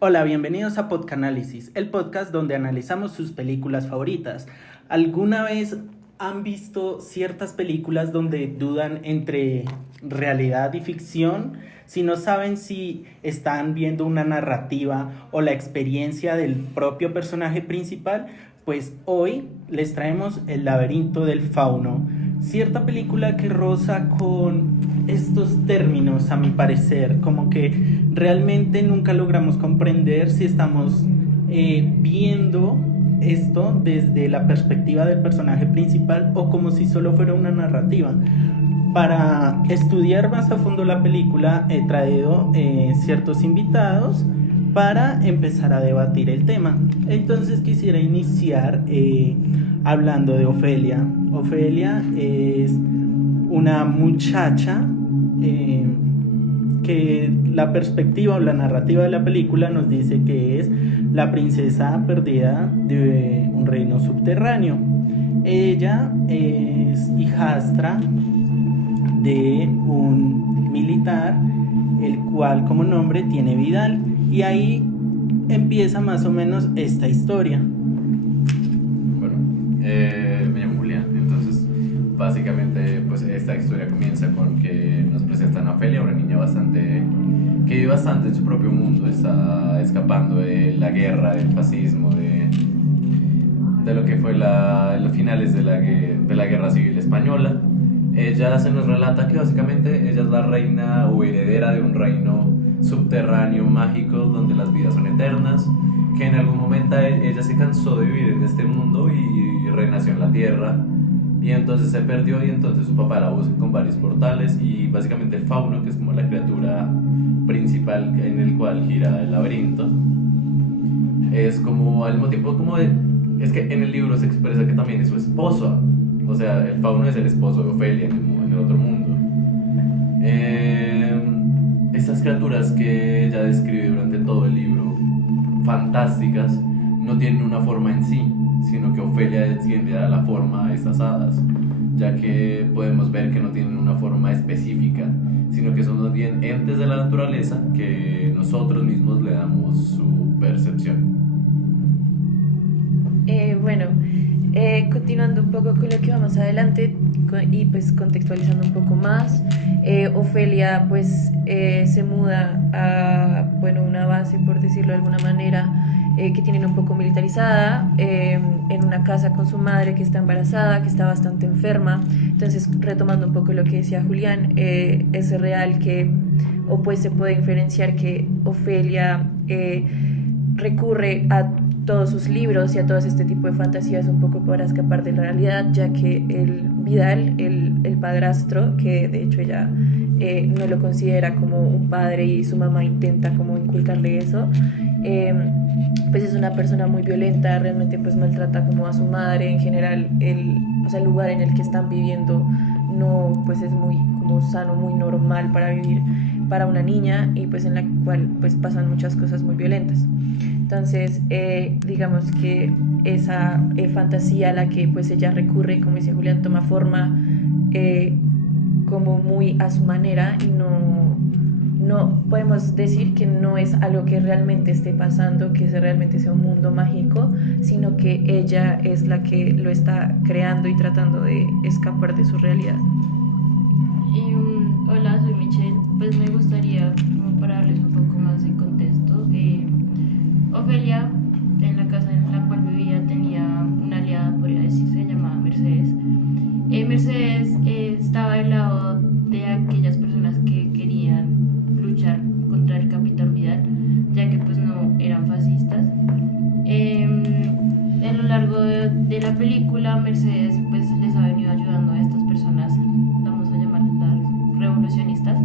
Hola, bienvenidos a Podcanálisis, el podcast donde analizamos sus películas favoritas. ¿Alguna vez han visto ciertas películas donde dudan entre realidad y ficción? Si no saben si están viendo una narrativa o la experiencia del propio personaje principal, pues hoy les traemos El laberinto del fauno, cierta película que roza con estos términos, a mi parecer, como que realmente nunca logramos comprender si estamos viendo esto desde la perspectiva del personaje principal o como si solo fuera una narrativa. Para estudiar más a fondo la película he traído ciertos invitados para empezar a debatir el tema. Entonces quisiera iniciar hablando de Ofelia. Ofelia es una muchacha que la perspectiva o la narrativa de la película nos dice que es la princesa perdida de un reino subterráneo. Ella es hijastra de un militar, el cual como nombre tiene Vidal, y ahí empieza más o menos esta historia. Bueno, me llamo Julián, entonces básicamente pues esta historia comienza con que nos presentan a Ofelia, una niña que vive bastante en su propio mundo, está escapando de la guerra, del fascismo, de lo que fue los finales de la guerra civil española. Ella se nos relata que básicamente ella es la reina o heredera de un reino subterráneo mágico donde las vidas son eternas, que en algún momento ella se cansó de vivir en este mundo y renació en la tierra, y entonces se perdió, y entonces su papá la busca con varios portales, y básicamente el fauno, que es como la criatura principal en el cual gira el laberinto, es como al mismo tiempo es que en el libro se expresa que también es su esposo. O sea, el fauno es el esposo de Ofelia en el otro mundo. Estas criaturas que ella describe durante todo el libro, fantásticas, no tienen una forma en sí, sino que Ofelia desciende a la forma de estas hadas, ya que podemos ver que no tienen una forma específica, sino que son más bien entes de la naturaleza que nosotros mismos le damos su percepción. Bueno, continuando un poco con lo que vamos adelante y pues contextualizando un poco más, Ofelia pues se muda a una base, por decirlo de alguna manera, que tienen un poco militarizada, en una casa con su madre que está embarazada, que está bastante enferma. Entonces, retomando un poco lo que decía Julián, es real que, o pues se puede inferenciar que Ofelia recurre a todos sus libros y a todo este tipo de fantasías un poco para escapar de la realidad, ya que el Vidal, el padrastro, que de hecho ella no lo considera como un padre y su mamá intenta como inculcarle eso, pues es una persona muy violenta, realmente pues maltrata como a su madre. En general el lugar en el que están viviendo no pues es muy como sano, muy normal para vivir para una niña, y pues en la cual pues pasan muchas cosas muy violentas. Entonces, digamos que esa fantasía a la que pues ella recurre, como dice Julián, toma forma como muy a su manera, y no podemos decir que no es algo que realmente esté pasando, que realmente sea un mundo mágico, sino que ella es la que lo está creando y tratando de escapar de su realidad. Hola, soy Michelle. Pues me gustaría, como para darles un poco más de contexto, Ofelia, en la casa en la cual vivía, tenía una aliada, podría decirse, llamada Mercedes. Mercedes estaba del lado de aquellas personas que querían luchar contra el Capitán Vidal, ya que pues no eran fascistas. A lo largo de la película, Mercedes pues les ha venido ayudando a estas personas, vamos a llamarlas las revolucionistas,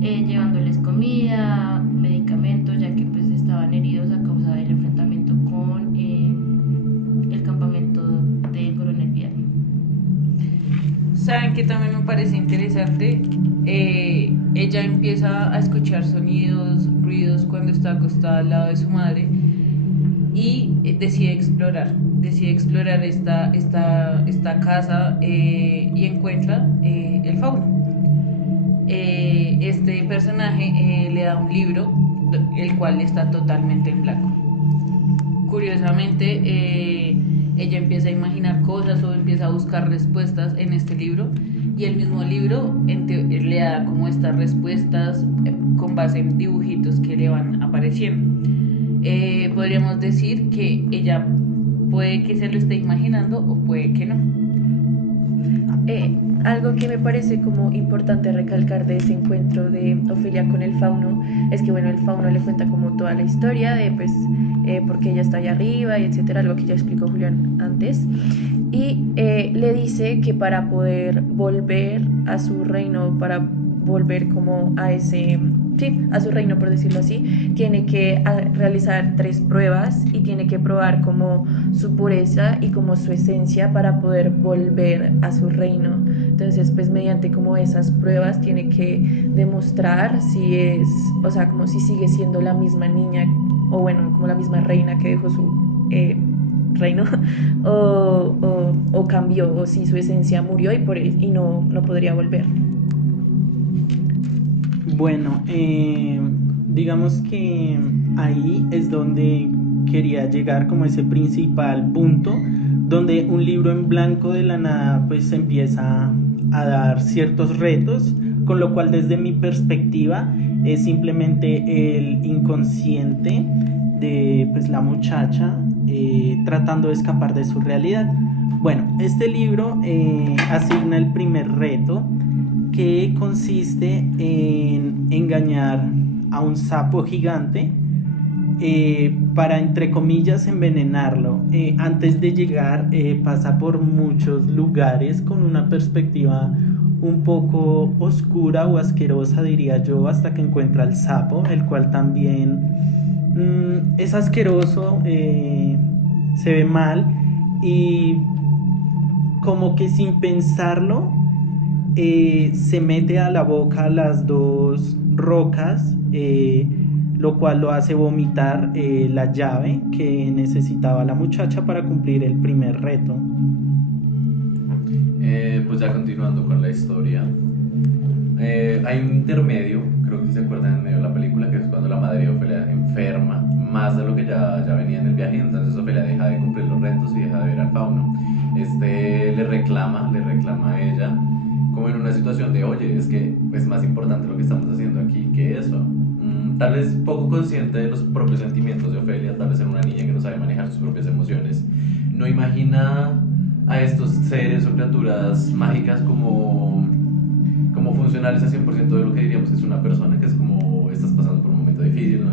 llevándoles comida, medicamentos, ya que pues estaban heridos a causa del enfrentamiento con el campamento del coronel Vidal. Saben que también me parece interesante. Ella empieza a escuchar sonidos, ruidos cuando está acostada al lado de su madre, y decide explorar esta casa, y encuentra el fauno. Este personaje le da un libro el cual está totalmente en blanco. Curiosamente, ella empieza a imaginar cosas o empieza a buscar respuestas en este libro, y el mismo libro le da como estas respuestas con base en dibujitos que le van apareciendo. Podríamos decir que ella puede que se lo esté imaginando o puede que no. Algo que me parece como importante recalcar de ese encuentro de Ofelia con el fauno es que, bueno, el fauno le cuenta como toda la historia de, pues, por qué ella está allá arriba y etcétera, algo que ya explicó Julián antes, y le dice que para poder volver a su reino, para volver como a ese... sí, a su reino, por decirlo así, tiene que realizar 3 pruebas y tiene que probar como su pureza y como su esencia para poder volver a su reino. Entonces, pues mediante como esas pruebas tiene que demostrar si es, o sea, como si sigue siendo la misma niña, o bueno, como la misma reina que dejó su reino, o cambió, o si su esencia murió y no podría volver. Bueno, digamos que ahí es donde quería llegar, como ese principal punto, donde un libro en blanco de la nada pues empieza a dar ciertos retos, con lo cual desde mi perspectiva es simplemente el inconsciente de pues la muchacha tratando de escapar de su realidad. Bueno, este libro asigna el primer reto, que consiste en engañar a un sapo gigante para, entre comillas, envenenarlo. Antes de llegar pasa por muchos lugares con una perspectiva un poco oscura o asquerosa, diría yo, hasta que encuentra al sapo, el cual también es asqueroso, se ve mal, y como que sin pensarlo se mete a la boca las 2 rocas, lo cual lo hace vomitar la llave que necesitaba la muchacha para cumplir el primer reto. Pues ya continuando con la historia, hay un intermedio, creo que si se acuerdan, en medio de la película, que es cuando la madre de Ofelia enferma más de lo que ya venía en el viaje. Entonces Ofelia deja de cumplir los retos y deja de ver al fauno. Le reclama a ella, como en una situación de, oye, es que es más importante lo que estamos haciendo aquí que eso. Tal vez poco consciente de los propios sentimientos de Ofelia, tal vez era una niña que no sabe manejar sus propias emociones, no imagina a estos seres o criaturas mágicas como funcionales al 100% de lo que diríamos que es una persona, que es como, estás pasando por un momento difícil, ¿no?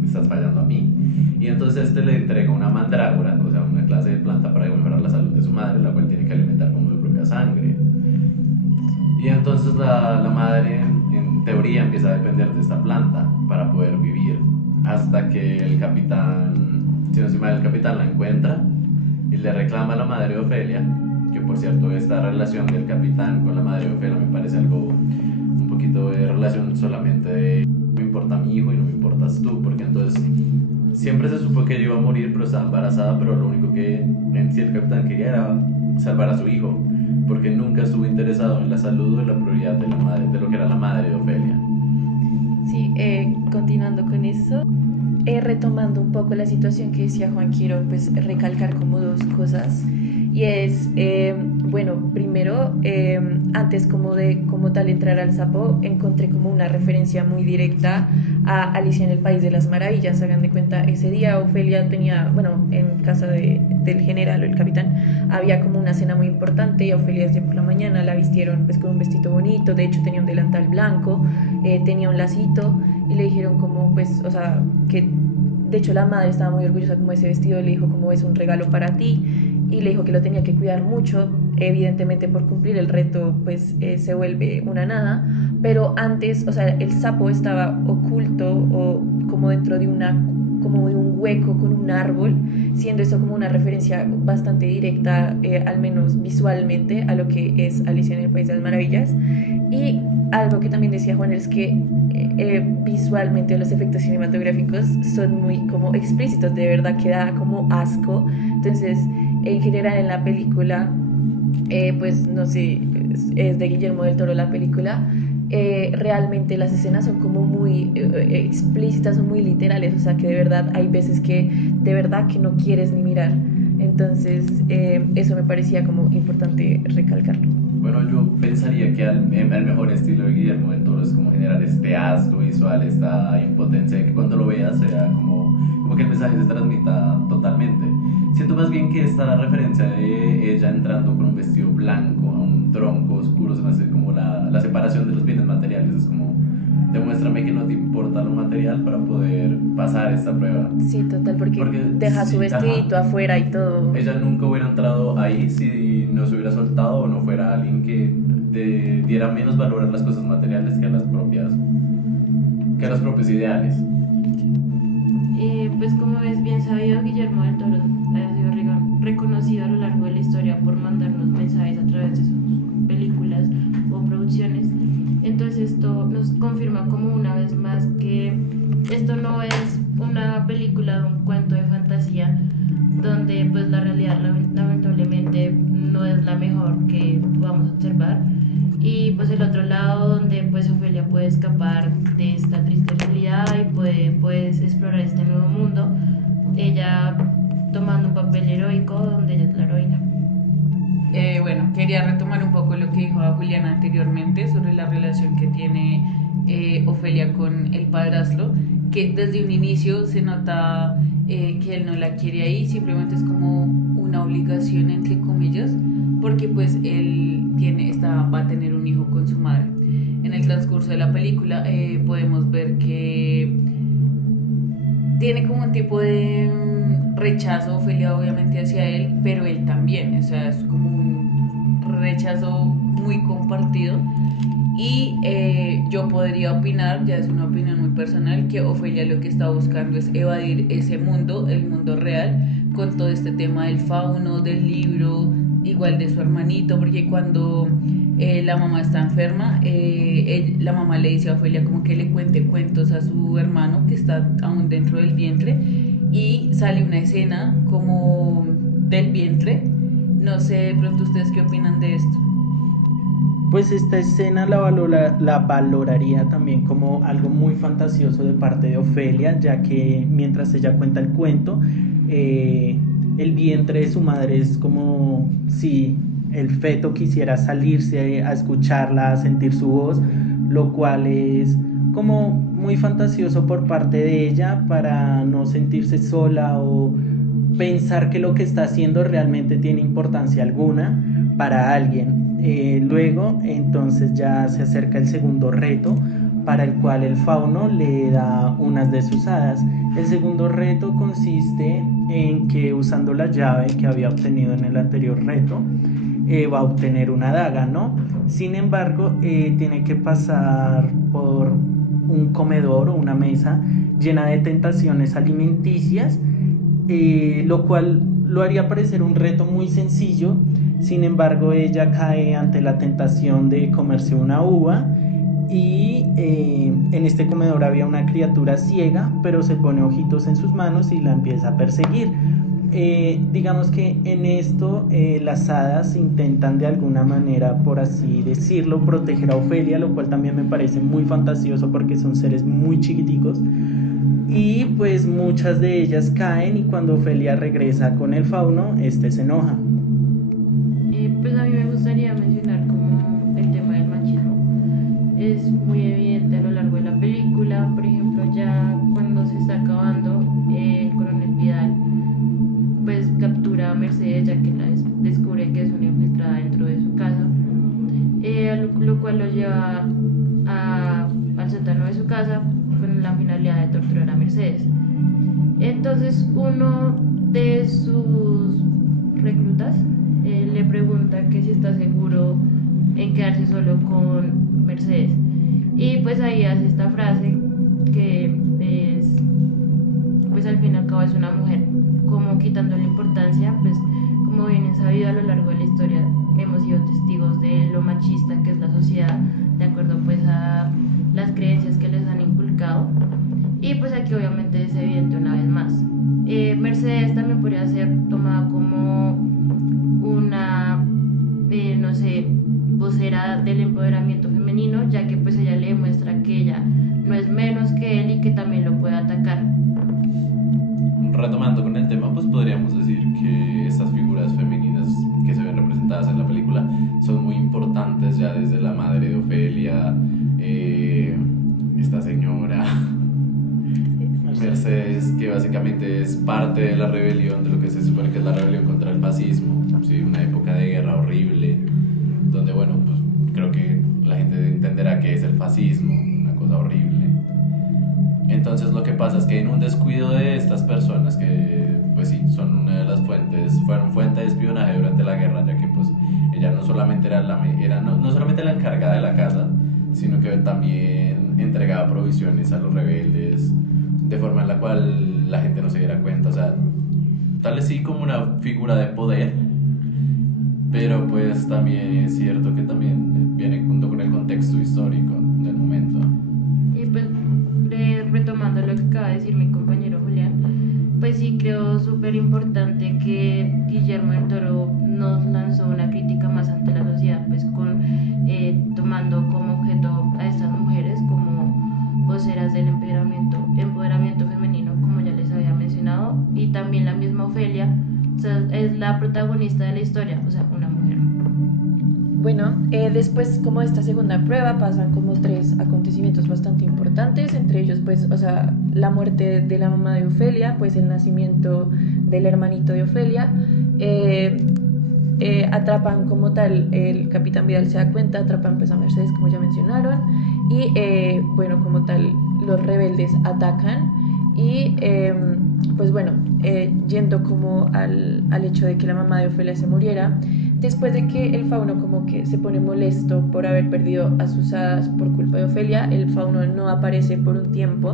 Me estás fallando a mí. Y entonces le entrega una mandrágora, o sea, una clase de planta para mejorar la salud de su madre, la cual tiene que alimentar con su propia sangre. Y entonces la madre, en teoría, empieza a depender de esta planta para poder vivir, hasta que el capitán, si no se llama, el capitán la encuentra y le reclama a la madre de Ofelia, que por cierto, esta relación del capitán con la madre de Ofelia me parece algo un poquito de relación solamente de me importa mi hijo y no me importas tú, porque entonces siempre se supo que ella iba a morir, pero estaba embarazada, pero lo único que en sí el capitán quería era salvar a su hijo, porque nunca estuvo interesado en la salud o en la prioridad de la madre, de lo que era la madre de Ofelia. Sí, continuando con eso, retomando un poco la situación que decía Juan, quiero pues recalcar como 2 cosas, y es, bueno, primero, antes como tal entrar al sapo, encontré como una referencia muy directa a Alicia en el País de las Maravillas. Hagan de cuenta, ese día Ofelia tenía, bueno, en casa del general o el capitán, había como una cena muy importante, y a Ofelia desde por la mañana la vistieron pues con un vestido bonito, de hecho tenía un delantal blanco, tenía un lacito, y le dijeron como pues, o sea, que de hecho la madre estaba muy orgullosa como ese vestido, le dijo como es un regalo para ti, y le dijo que lo tenía que cuidar mucho. Evidentemente por cumplir el reto pues se vuelve una nada, pero antes, o sea, el sapo estaba oculto o como dentro de un hueco con un árbol, siendo eso como una referencia bastante directa, al menos visualmente, a lo que es Alicia en el País de las Maravillas. Y algo que también decía Juan es que visualmente los efectos cinematográficos son muy como explícitos, de verdad que da como asco. Entonces, en general en la película, pues no sé, es de Guillermo del Toro la película, realmente las escenas son como muy explícitas, son muy literales, o sea que de verdad hay veces que de verdad que no quieres ni mirar. Entonces eso me parecía como importante recalcarlo. Bueno, yo pensaría que al mejor estilo de Guillermo del Toro es como generar este asco visual, esta impotencia de que cuando lo veas sea como que el mensaje se transmita totalmente. Siento más bien que esta referencia de ella entrando con un vestido blanco a un tronco oscuro se me hace como la separación de los bienes materiales. Es como, demuéstrame que no te importa lo material para poder pasar esta prueba. Sí, total, porque deja sí, su vestidito afuera y todo. Ella nunca hubiera entrado ahí si no se hubiera soltado o no fuera alguien que diera menos valor a las cosas materiales que a los propios ideales. Pues como es bien sabido, Guillermo del Toro ha sido reconocido a lo largo de la historia por mandarnos mensajes a través de sus películas o producciones. Entonces esto nos confirma como una vez más que esto no es una película de un cuento de fantasía donde pues la realidad lamentablemente no es la mejor que podamos observar, y pues el otro lado donde pues Ofelia puede escapar de esta triste realidad y puede pues explorar este nuevo mundo, ella tomando un papel heroico donde ella es la heroína. Bueno, quería retomar un poco lo que dijo Juliana anteriormente sobre la relación que tiene Ofelia con el padrastro, que desde un inicio se nota que él no la quiere ahí, simplemente es como una obligación entre comillas, porque pues él va a tener un hijo con su madre. En el transcurso de la película podemos ver que tiene como un tipo de rechazo Ofelia obviamente hacia él, pero él también, o sea, es como un rechazo muy compartido. Y yo podría opinar, ya es una opinión muy personal, que Ofelia lo que está buscando es evadir ese mundo, el mundo real, con todo este tema del fauno, del libro, igual de su hermanito, porque cuando la mamá está enferma, la mamá le dice a Ofelia como que le cuente cuentos a su hermano que está aún dentro del vientre, y sale una escena como del vientre. No sé, de pronto ustedes qué opinan de esto. Pues esta escena la valoraría también como algo muy fantasioso de parte de Ofelia, ya que mientras ella cuenta el cuento, el vientre de su madre es como si el feto quisiera salirse a escucharla, a sentir su voz, lo cual es como muy fantasioso por parte de ella para no sentirse sola o pensar que lo que está haciendo realmente tiene importancia alguna para alguien. Luego entonces ya se acerca el segundo reto, para el cual el fauno le da unas de sus hadas. El segundo reto consiste en que usando la llave que había obtenido en el anterior reto va a obtener una daga, ¿no? Sin embargo, tiene que pasar por un comedor o una mesa llena de tentaciones alimenticias, lo cual lo haría parecer un reto muy sencillo. Sin embargo, ella cae ante la tentación de comerse una uva y en este comedor había una criatura ciega, pero se pone ojitos en sus manos y la empieza a perseguir. Digamos que en esto las hadas intentan de alguna manera, por así decirlo, proteger a Ofelia, lo cual también me parece muy fantasioso porque son seres muy chiquiticos. Y pues muchas de ellas caen, y cuando Ofelia regresa con el fauno, este se enoja. Pues a mí me gustaría mencionar como el tema del machismo. Es muy evidente a lo largo de la película. Por ejemplo, ya cuando se está acabando, el coronel Vidal pues captura a Mercedes, ya que la descubre que es una infiltrada dentro de su casa, lo cual lo lleva al sótano de su casa con la finalidad de torturar a Mercedes. Entonces uno de sus reclutas le pregunta que si está seguro en quedarse solo con Mercedes, y pues ahí hace esta frase que es, pues al fin y al cabo es una mujer, como quitando la importancia, pues como bien es sabido a lo largo de la historia hemos sido testigos de lo machista que es la sociedad, de acuerdo pues a las creencias que les han inculcado, y pues aquí obviamente es evidente una vez más. Mercedes también podría ser tomada como una, no sé, vocera del empoderamiento femenino, ya que pues ella retomando con el tema, pues podríamos decir que estas figuras femeninas que se ven representadas en la película son muy importantes ya desde la madre de Ofelia, esta señora Mercedes, que básicamente es parte de la rebelión, de lo que se supone que es la rebelión contra el fascismo, ¿sí? Una época de guerra horrible, donde bueno, pues creo que la gente entenderá qué es el fascismo, una cosa horrible. Entonces lo que pasa es que en un descuido de estas personas que pues sí, son una de las fuentes, fueron fuente de espionaje durante la guerra, ya que pues ella no solamente era no solamente la encargada de la casa, sino que también entregaba provisiones a los rebeldes, de forma en la cual la gente no se diera cuenta, o sea, tal vez sí como una figura de poder, pero pues también es cierto que también viene junto con el contexto histórico del momento. Y pues retomando lo que acaba de decir mi compañero Julián, pues sí creo súper importante que Guillermo del Toro nos lanzó una crítica más ante la sociedad, pues tomando como objeto a estas mujeres como voceras del empoderamiento femenino, como ya les había mencionado, y también la misma Ofelia, o sea, es la protagonista de la historia, o sea, una mujer. Bueno, después como de esta segunda prueba pasan como 3 acontecimientos bastante importantes, entre ellos pues, o sea, la muerte de la mamá de Ofelia, pues el nacimiento del hermanito de Ofelia, atrapan como tal, el capitán Vidal se da cuenta, atrapan pues a Mercedes como ya mencionaron, y bueno, como tal los rebeldes atacan y pues bueno, yendo como al hecho de que la mamá de Ofelia se muriera, después de que el fauno como que se pone molesto por haber perdido a sus hadas por culpa de Ofelia, el fauno no aparece por un tiempo,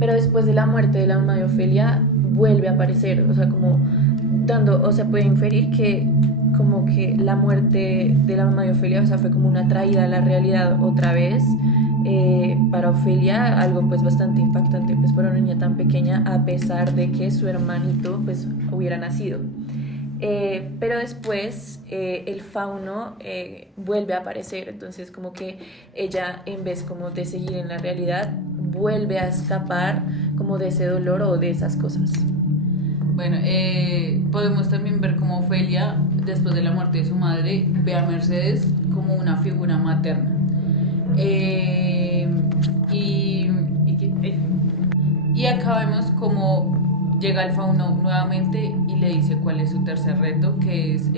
pero después de la muerte de la mamá de Ofelia vuelve a aparecer, o sea, como o sea, puede inferir que como que la muerte de la mamá de Ofelia, o sea, fue como una traída a la realidad otra vez, para Ofelia, algo pues bastante impactante pues para una niña tan pequeña, a pesar de que su hermanito pues hubiera nacido. Pero después el fauno vuelve a aparecer, entonces como que ella, en vez como de seguir en la realidad, vuelve a escapar como de ese dolor o de esas cosas. Bueno, podemos también ver cómo Ofelia, después de la muerte de su madre, ve a Mercedes como una figura materna. Y acá vemos cómo llega el fauno nuevamente y le dice cuál es su tercer reto, que es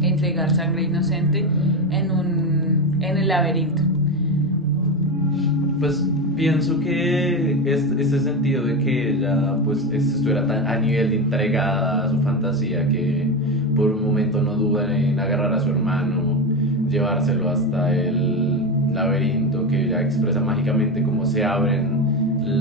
entregar sangre inocente en el laberinto. Pues pienso que este sentido de que ella pues estuviera tan a nivel de entregada a su fantasía que por un momento no duda en agarrar a su hermano, llevárselo hasta el laberinto, que ella expresa mágicamente cómo se abre el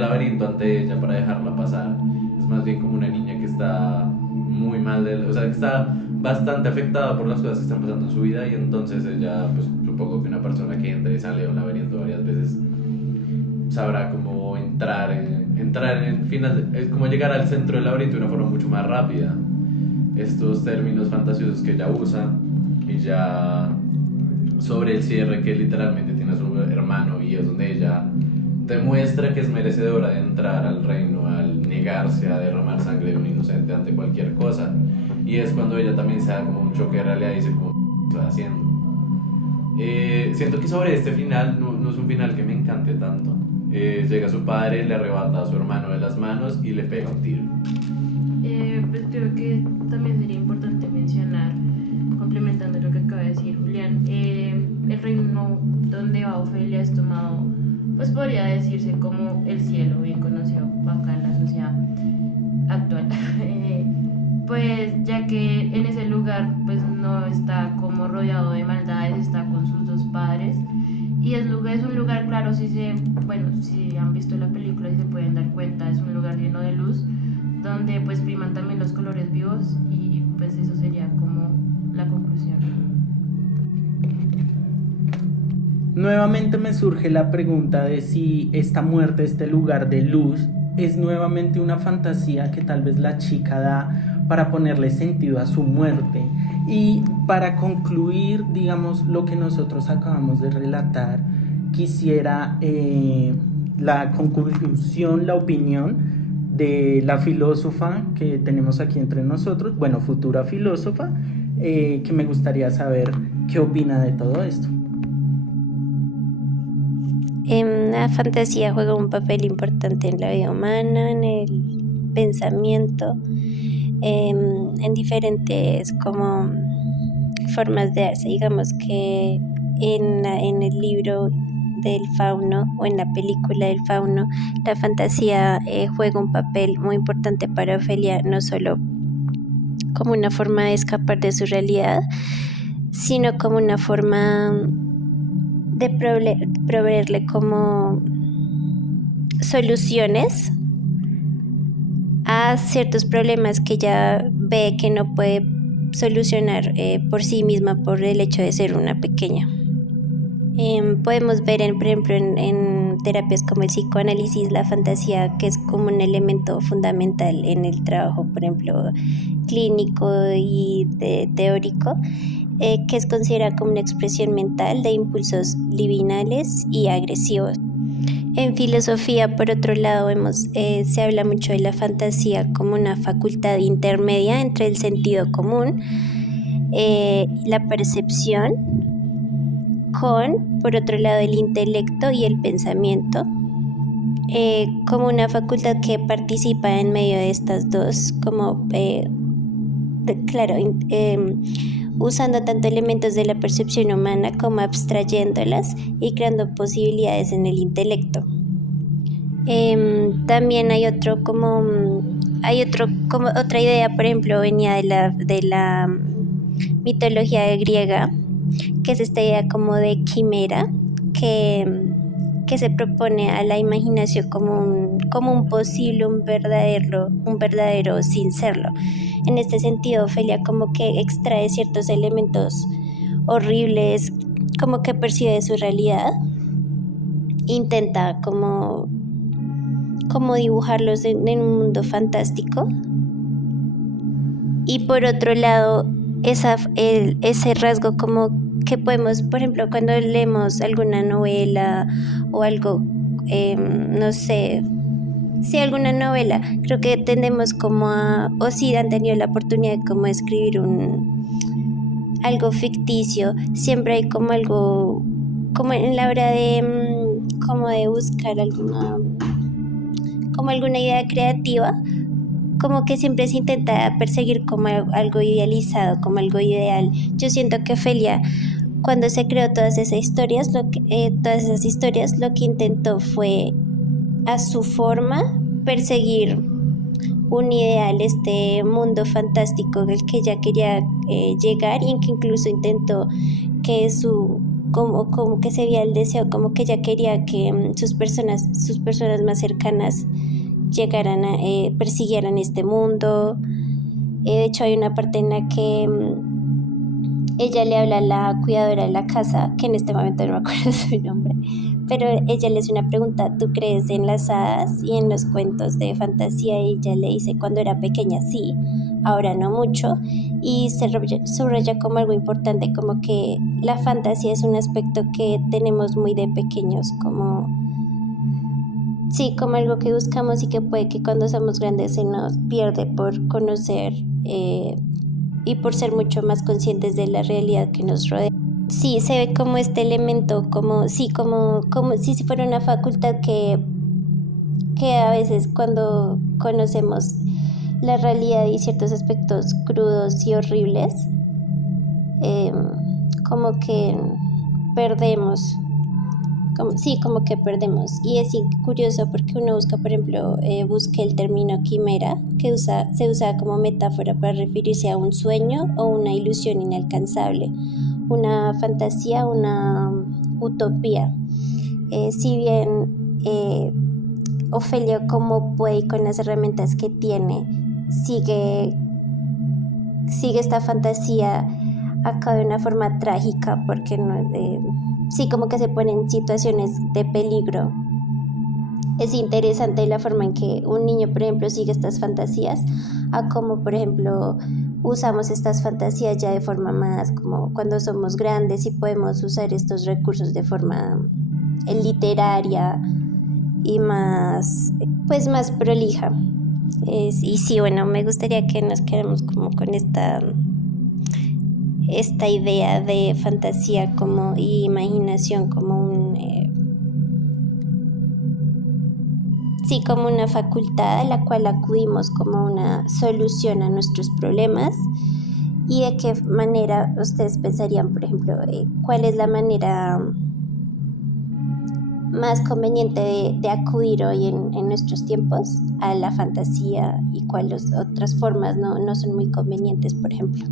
laberinto ante ella para dejarla pasar. Es más bien como una niña que está muy mal, o sea, que está bastante afectada por las cosas que están pasando en su vida, y entonces ella, pues supongo que una persona que entra y sale de un laberinto varias veces sabrá cómo entrar en final, es como llegar al centro del laberinto de una forma mucho más rápida. Estos términos fantasiosos que ella usa, y ya sobre el cierre que literalmente tiene a su hermano, y es donde ella demuestra que es merecedora de entrar al reino al negarse a derramar sangre de un inocente ante cualquier cosa. Y es cuando ella también se da como un choque de realidad y dice como ¿qué está haciendo? Siento que sobre este final no es un final que me encante tanto. Llega su padre, le arrebata a su hermano de las manos y le pega un tiro. Pues creo que también sería importante mencionar, complementando lo que acaba de decir Julián, el reino donde va Ofelia es tomado, pues podría decirse como el cielo, bien conocido acá en la sociedad actual. Pues ya que en ese lugar pues no está como rodeado de maldades, está con sus dos padres, y es un lugar, claro, si han visto la película y se pueden dar cuenta, es un lugar lleno de luz, donde pues priman también los colores vivos, y pues eso sería como la conclusión. Nuevamente me surge la pregunta de si esta muerte, este lugar de luz, es nuevamente una fantasía que tal vez la chica da para ponerle sentido a su muerte. Y para concluir, digamos, lo que nosotros acabamos de relatar, quisiera la conclusión, la opinión de la filósofa que tenemos aquí entre nosotros, bueno, futura filósofa, que me gustaría saber qué opina de todo esto. La fantasía juega un papel importante en la vida humana, en el pensamiento, en diferentes como formas de darse. Digamos que en el libro del Fauno o en la película del Fauno, la fantasía juega un papel muy importante para Ofelia, no solo como una forma de escapar de su realidad, sino como una forma de proveerle como soluciones a ciertos problemas que ella ve que no puede solucionar por sí misma por el hecho de ser una pequeña. Podemos ver, por ejemplo, en terapias como el psicoanálisis, la fantasía, que es como un elemento fundamental en el trabajo, por ejemplo, clínico y teórico, que es considerada como una expresión mental de impulsos libidinales y agresivos. En filosofía, por otro lado, se habla mucho de la fantasía como una facultad intermedia entre el sentido común, la percepción, con, por otro lado, el intelecto y el pensamiento, como una facultad que participa en medio de estas dos, como, usando tanto elementos de la percepción humana como abstrayéndolas y creando posibilidades en el intelecto. También hay otra idea, por ejemplo, venía de la mitología griega, que es esta idea como de quimera, que se propone a la imaginación como un posible, un verdadero sin serlo. En este sentido, Ofelia como que extrae ciertos elementos horribles, como que percibe su realidad, intenta como dibujarlos en un mundo fantástico, y por otro lado ese rasgo como que podemos, por ejemplo, cuando leemos alguna novela o algo, no sé, si alguna novela, creo que tendemos como o si han tenido la oportunidad de como escribir algo ficticio, siempre hay como algo, como en la hora de buscar alguna idea creativa, como que siempre se intenta perseguir como algo idealizado, como algo ideal. Yo siento que Ofelia, cuando se creó todas esas historias, lo que intentó fue, a su forma, perseguir un ideal, este mundo fantástico al que ella quería llegar, y en que incluso intentó que como que se veía el deseo, como que ella quería que sus personas más cercanas persiguieran este mundo. De hecho, hay una parte en la que ella le habla a la cuidadora de la casa, que en este momento no me acuerdo su nombre, pero ella le hace una pregunta: ¿tú crees en las hadas y en los cuentos de fantasía? Y ella le dice: cuando era pequeña sí, ahora no mucho, y se subraya como algo importante, como que la fantasía es un aspecto que tenemos muy de pequeños, como algo que buscamos y que puede que cuando somos grandes se nos pierde por conocer y por ser mucho más conscientes de la realidad que nos rodea. Sí, se ve como este elemento, como si fuera una facultad que a veces cuando conocemos la realidad y ciertos aspectos crudos y horribles, como que perdemos. Como que perdemos. Y es curioso porque uno busca, por ejemplo, busca el término quimera, que se usa como metáfora para referirse a un sueño o una ilusión inalcanzable, una fantasía, una utopía. Si bien Ofelia, como puede y con las herramientas que tiene, sigue esta fantasía acá de una forma trágica, porque como que se pone en situaciones de peligro. Es interesante la forma en que un niño, por ejemplo, sigue estas fantasías, a como, por ejemplo, usamos estas fantasías ya de forma más como cuando somos grandes y podemos usar estos recursos de forma literaria y más prolija. Y sí, bueno, me gustaría que nos quedemos como con esta idea de fantasía como y imaginación como sí, como una facultad a la cual acudimos como una solución a nuestros problemas. ¿Y de qué manera ustedes pensarían, por ejemplo, cuál es la manera más conveniente de acudir hoy en nuestros tiempos a la fantasía y cuáles otras formas no son muy convenientes, por ejemplo?